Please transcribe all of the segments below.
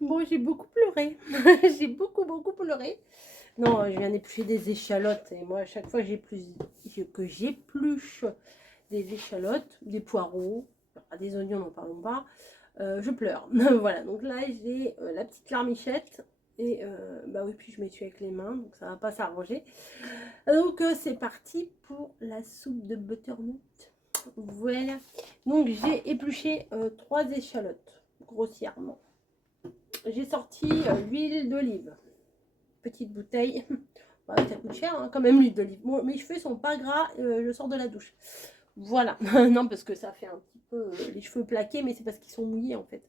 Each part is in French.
Bon, j'ai beaucoup pleuré. J'ai beaucoup pleuré. Non, je viens d'éplucher des échalotes. Et moi, à chaque fois que j'épluche des échalotes, des poireaux, des oignons, n'en parlons pas, je pleure. Voilà, donc là, j'ai la petite larmichette. Et bah oui, puis je m'essuie avec les mains, donc ça va pas s'arranger. Donc c'est parti pour la soupe de butternut. Voilà. Donc j'ai épluché 3 échalotes, grossièrement. J'ai sorti l'huile d'olive. Petite bouteille. Bah, ça coûte cher hein, quand même l'huile d'olive. Bon, mes cheveux sont pas gras, je sors de la douche. Voilà. Non, parce que ça fait un petit peu les cheveux plaqués, mais c'est parce qu'ils sont mouillés en fait.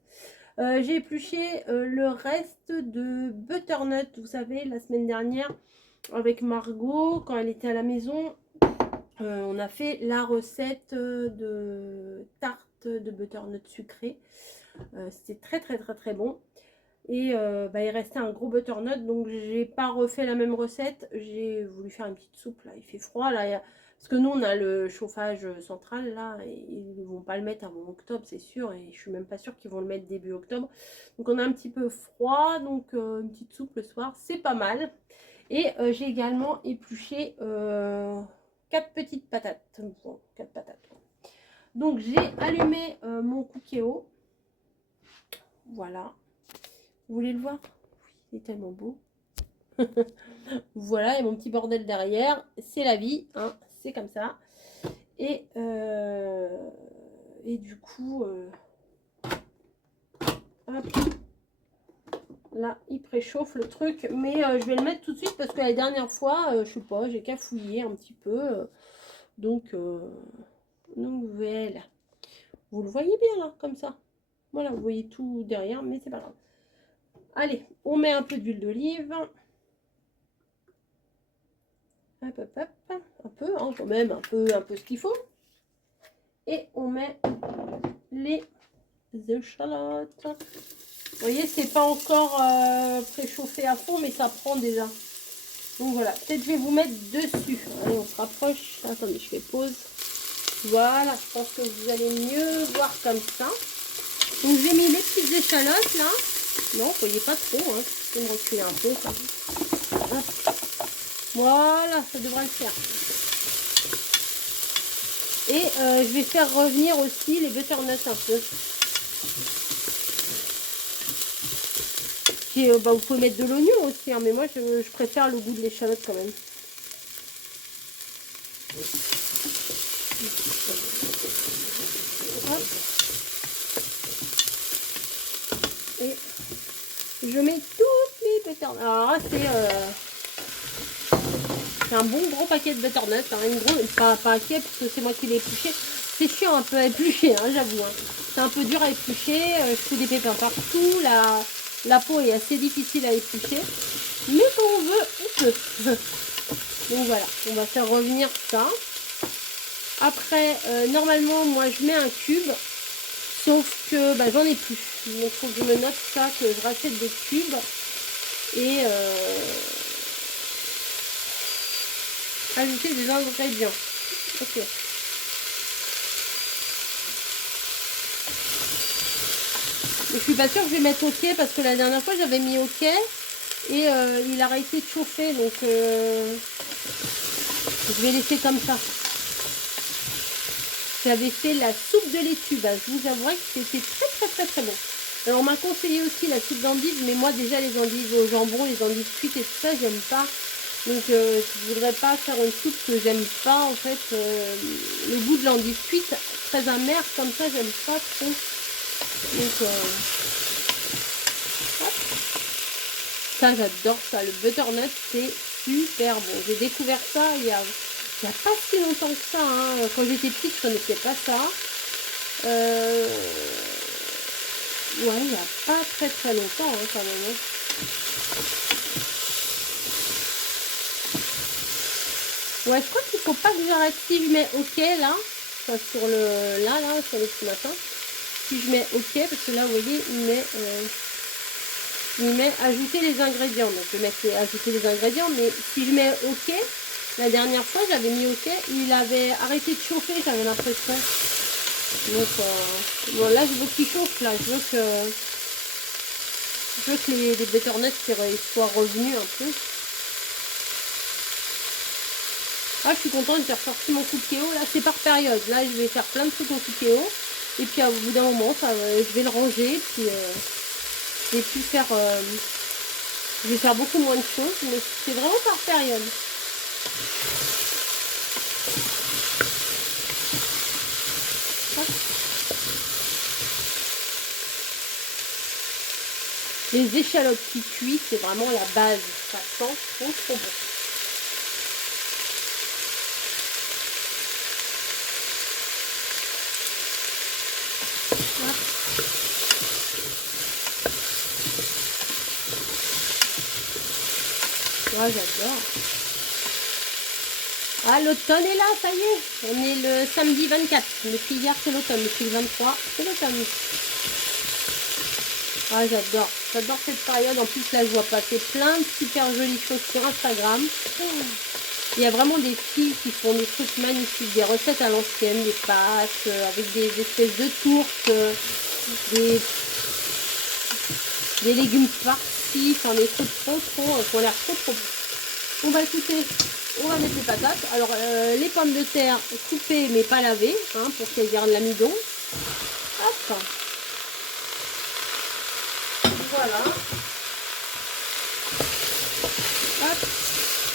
J'ai épluché le reste de butternut, vous savez, la semaine dernière, avec Margot, quand elle était à la maison. On a fait la recette de tarte de butternut sucré. C'était très bon. Et bah, il restait un gros butternut, donc j'ai pas refait la même recette. J'ai voulu faire une petite soupe là. Il fait froid là, parce que nous on a le chauffage central là, et ils vont pas le mettre avant octobre, c'est sûr. Et je suis même pas sûre qu'ils vont le mettre début octobre. Donc on a un petit peu froid, donc une petite soupe le soir, c'est pas mal. Et j'ai également épluché 4 petites patates. Bon, 4 patates. Donc j'ai allumé mon cookéo. Voilà. Vous voulez le voir? Oui, il est tellement beau. Voilà, et mon petit bordel derrière. C'est la vie, hein, c'est comme ça. Et du coup, hop, là, il préchauffe le truc. Mais je vais le mettre tout de suite parce que la dernière fois, je sais pas, j'ai cafouillé un petit peu. Donc voilà. Vous le voyez bien là, comme ça. Voilà, vous voyez tout derrière, mais c'est pas grave. Allez, on met un peu d'huile d'olive. Hop, hop, hop. Un peu, hein, quand même, un peu ce qu'il faut. Et on met les échalotes. Vous voyez, c'est pas encore préchauffé à fond, mais ça prend déjà. Donc voilà, peut-être je vais vous mettre dessus. Allez, on se rapproche. Attendez, je fais pause. Voilà, je pense que vous allez mieux voir comme ça. Donc j'ai mis les petites échalotes là. Non, vous voyez pas trop, hein. Je vais me reculer un peu. Voilà, ça devrait le faire. Et je vais faire revenir aussi les butternuts un peu. Bah, vous pouvez mettre de l'oignon aussi, hein, mais moi je préfère le goût de l'échalote quand même. Hop. Et je mets toutes les butternuts. Alors là, c'est un bon gros paquet de butternut, hein, une grosse, pas un paquet parce que c'est moi qui l'ai épluché. C'est chiant un peu à éplucher, hein, j'avoue. Hein. C'est un peu dur à éplucher, je fais des pépins partout, la peau est assez difficile à éplucher. Mais quand on veut, on peut. Donc voilà, on va faire revenir ça. Après, normalement, moi je mets un cube, sauf que bah, j'en ai plus. Donc il faut que je me note ça, que je rachète des cubes. Et ajouter des ingrédients. Ok. Je suis pas sûre que je vais mettre OK parce que la dernière fois j'avais mis OK et il a arrêté de chauffer, donc je vais laisser comme ça. J'avais fait la soupe de laitue, bah, je vous avouerai que c'était très bon. Alors on m'a conseillé aussi la soupe d'endives, mais moi déjà les endives au jambon, les endives cuites et tout ça, j'aime pas. Donc je voudrais pas faire une soupe que j'aime pas en fait. Le goût de l'endive cuite, très amer comme ça, j'aime pas trop. Donc hop. Ça j'adore ça, le butternut c'est super bon. J'ai découvert ça il y a pas si longtemps que ça, hein. Quand j'étais petite je connaissais pas ça. Ouais, il n'y a pas très longtemps hein, quand même. Hein. Ouais, je crois qu'il faut pas que j'arrête. Si je mets OK là, enfin, sur le là sur le petit matin, si je mets OK, parce que là vous voyez il met ajouter les ingrédients. Donc je vais mettre ajouter les ingrédients, mais si je mets OK, la dernière fois j'avais mis OK, il avait arrêté de chauffer, j'avais l'impression. Donc bon là je veux qu'il chauffe là, je veux que Je veux que les butternuts soient revenus un peu. Ah, je suis contente, j'ai ressorti mon cookéo. Là, c'est par période. Là, je vais faire plein de trucs au cookéo. Et puis, au bout d'un moment, je vais le ranger. Puis, je vais plus faire... je vais faire beaucoup moins de choses. Mais c'est vraiment par période. Hop. Les échalotes qui cuisent, c'est vraiment la base. Ça sent trop, trop bon. Ouais, j'adore. Ah, l'automne est là, ça y est. On est le samedi 24. Depuis hier, c'est l'automne. Depuis le 23, c'est l'automne. Ah, j'adore. J'adore cette période. En plus, là, je vois passer plein de super jolies choses sur Instagram. Il y a vraiment des filles qui font des trucs magnifiques. Des recettes à l'ancienne, des pâtes, avec des espèces de tourtes, des légumes farcis. Enfin, des trucs trop, qui ont l'air trop, trop bons. On va écouter. On va mettre les patates. Alors, les pommes de terre coupées mais pas lavées, hein, pour qu'elles gardent l'amidon. Hop. Voilà. Hop.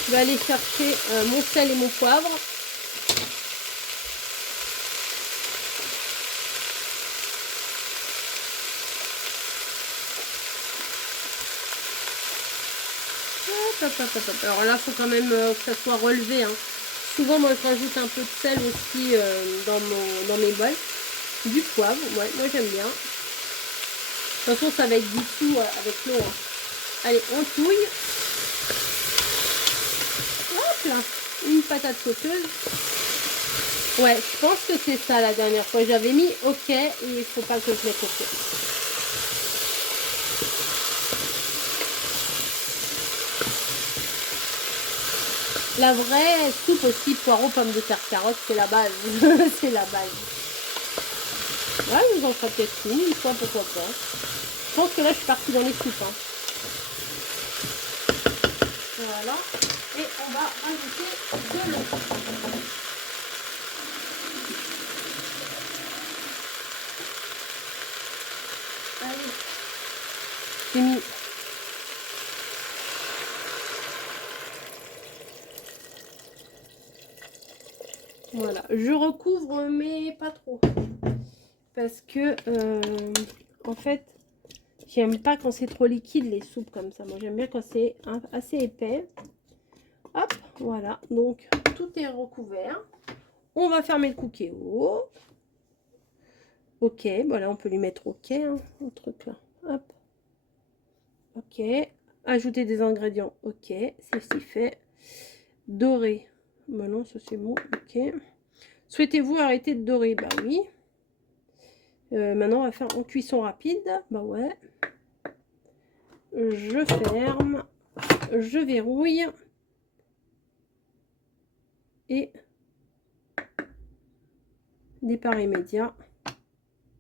Je vais aller chercher mon sel et mon poivre. Alors là, il faut quand même que ça soit relevé. Hein. Souvent, moi, je rajoute un peu de sel aussi dans mes bols. Du poivre, ouais, moi j'aime bien. De toute façon, ça va être dissous avec l'eau. Hein. Allez, on touille. Hop là, une patate sauteuse. Ouais, je pense que c'est ça la dernière fois. J'avais mis OK et il ne faut pas que je mette OK. La vraie soupe aussi, poireaux, pommes de terre, carottes, c'est la base. C'est la base. Ouais, je vous en ferai peut-être une fois, pourquoi pas. Je pense que là, je suis partie dans les soupes. Hein. Voilà. Et on va rajouter de l'eau. Allez. J'ai mis... Voilà. Je recouvre, mais pas trop. Parce que, en fait, j'aime pas quand c'est trop liquide, les soupes comme ça. Moi, j'aime bien quand c'est assez épais. Hop, voilà. Donc, tout est recouvert. On va fermer le cookéo. OK, voilà, on peut lui mettre OK, hein, le truc là. Hop. OK. Ajouter des ingrédients. OK, c'est fait. Dorer. Bah non, ça c'est bon. OK. Souhaitez-vous arrêter de dorer? Bah oui. Maintenant, on va faire en cuisson rapide. Bah ouais. Je ferme. Je verrouille. Et départ immédiat.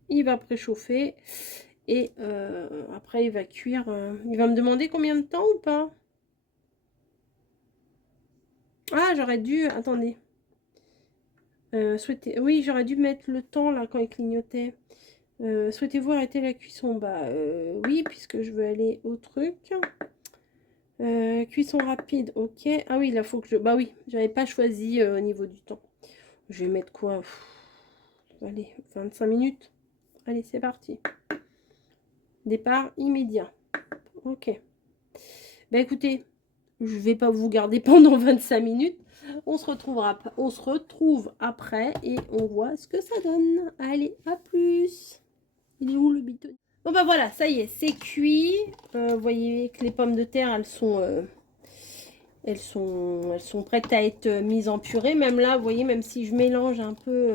Il va préchauffer. Et après, il va cuire. Il va me demander combien de temps ou pas? Ah, j'aurais dû... Attendez. Oui, j'aurais dû mettre le temps là quand il clignotait. Souhaitez-vous arrêter la cuisson? Bah oui, puisque je veux aller au truc. Cuisson rapide, ok. Ah oui, là faut que je... Bah oui, j'avais pas choisi au niveau du temps. Je vais mettre quoi? Allez, 25 minutes. Allez, c'est parti. Départ immédiat. Ok. Bah écoutez, je vais pas vous garder pendant 25 minutes. On se retrouve après et on voit ce que ça donne. Allez, à plus. Il est où le biton? Bon bah voilà, ça y est, c'est cuit. Vous voyez que les pommes de terre, elles sont prêtes à être mises en purée. Même là, vous voyez, même si je mélange un peu,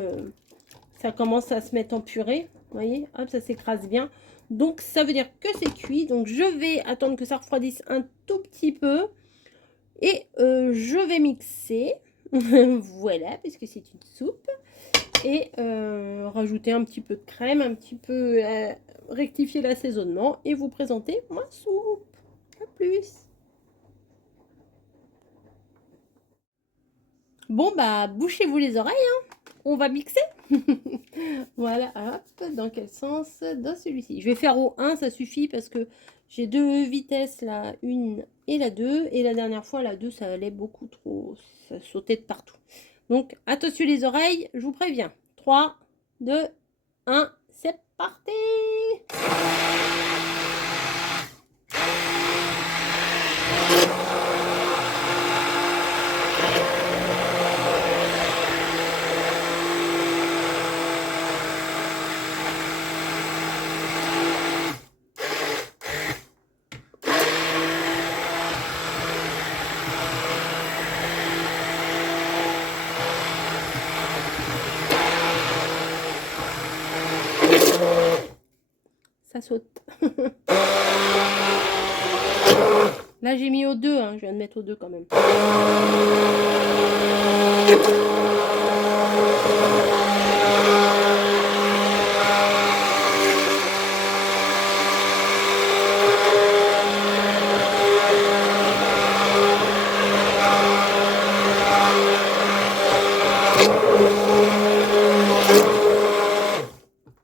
ça commence à se mettre en purée. Vous voyez, hop, ça s'écrase bien. Donc ça veut dire que c'est cuit. Donc je vais attendre que ça refroidisse un tout petit peu. Et je vais mixer. Voilà, puisque c'est une soupe. Et rajouter un petit peu de crème, un petit peu... rectifier l'assaisonnement et vous présenter ma soupe. À plus. Bon, bah, bouchez-vous les oreilles, hein. On va mixer. Voilà, hop, dans quel sens? Dans celui-ci. Je vais faire au 1, ça suffit parce que j'ai 2 vitesses, la 1 et la 2. Et la dernière fois, la 2, ça allait beaucoup trop. Ça sautait de partout. Donc, attention les oreilles, je vous préviens. 3, 2, 1, c'est parti! Ça saute. Là, j'ai mis au 2, hein. Je viens de mettre au 2 quand même.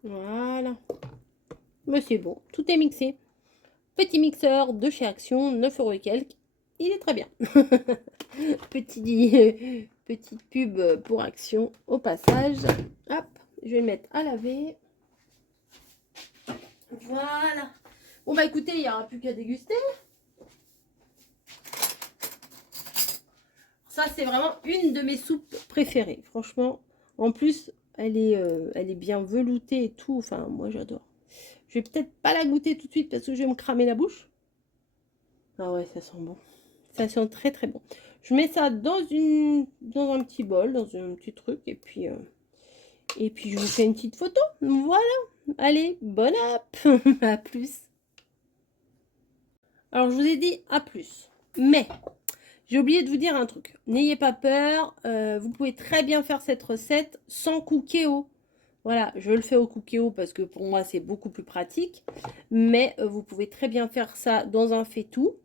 Voilà. Mais c'est bon, tout est mixé. Petit mixeur de chez Action, 9 € et quelques. Il est très bien. Petite pub pour Action au passage. Hop, je vais le mettre à laver. Voilà. Bon bah écoutez, il n'y aura plus qu'à déguster. Ça, c'est vraiment une de mes soupes préférées. Franchement, en plus, elle est bien veloutée et tout. Enfin, moi, j'adore. Je vais peut-être pas la goûter tout de suite parce que je vais me cramer la bouche. Ah ouais, ça sent bon. Ça sent très très bon. Je mets ça dans un petit bol, dans un petit truc. Et puis je vous fais une petite photo. Voilà. Allez, bonne app. À plus. Alors, je vous ai dit à plus. Mais, j'ai oublié de vous dire un truc. N'ayez pas peur. Vous pouvez très bien faire cette recette sans cookéo. Voilà, je le fais au cookéo parce que pour moi, c'est beaucoup plus pratique. Mais vous pouvez très bien faire ça dans un faitout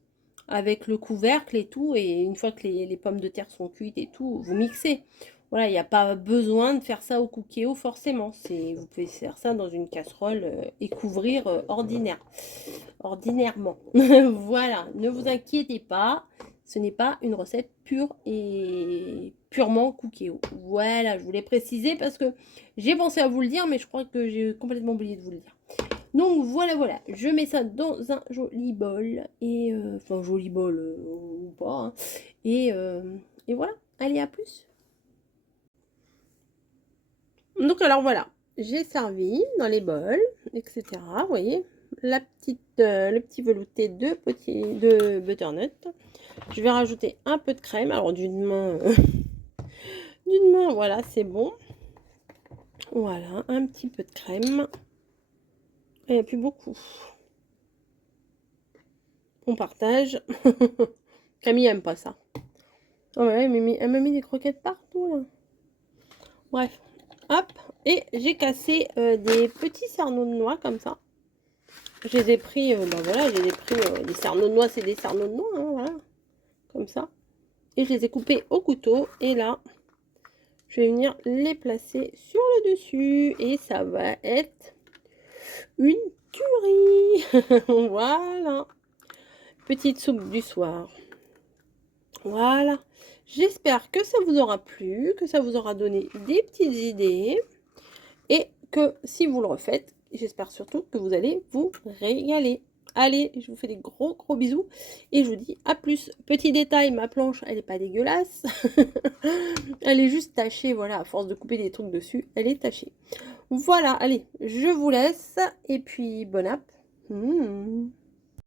avec le couvercle et tout. Et une fois que les pommes de terre sont cuites et tout, vous mixez. Voilà, il n'y a pas besoin de faire ça au cookéo forcément. Vous pouvez faire ça dans une casserole et couvrir ordinairement. Voilà, ne vous inquiétez pas. Ce n'est pas une recette pure et purement cookéo. Voilà, je voulais préciser parce que j'ai pensé à vous le dire, mais je crois que j'ai complètement oublié de vous le dire. Donc voilà, je mets ça dans un joli bol, et enfin joli bol ou pas, hein. Et voilà, allez à plus. Donc alors voilà, j'ai servi dans les bols, etc. Vous voyez, le petit velouté de butternut. Je vais rajouter un peu de crème, alors d'une main, voilà, c'est bon. Voilà, un petit peu de crème. Et puis beaucoup. On partage. Camille aime pas ça. Oh ouais, elle m'a mis des croquettes partout là. Bref, hop. Et j'ai cassé des petits cerneaux de noix comme ça. Je les ai pris, voilà, je les ai pris, des cerneaux de noix, c'est des cerneaux de noix, hein, voilà. Comme ça. Et je les ai coupés au couteau. Et là, je vais venir les placer sur le dessus. Et ça va être une tuerie. Voilà. Petite soupe du soir. Voilà. J'espère que ça vous aura plu, que ça vous aura donné des petites idées. Et que si vous le refaites, j'espère surtout que vous allez vous régaler. Allez, je vous fais des gros bisous et je vous dis à plus. Petit détail, ma planche, elle n'est pas dégueulasse. Elle est juste tachée, voilà, à force de couper des trucs dessus, elle est tachée. Voilà, allez, je vous laisse et puis bonne app.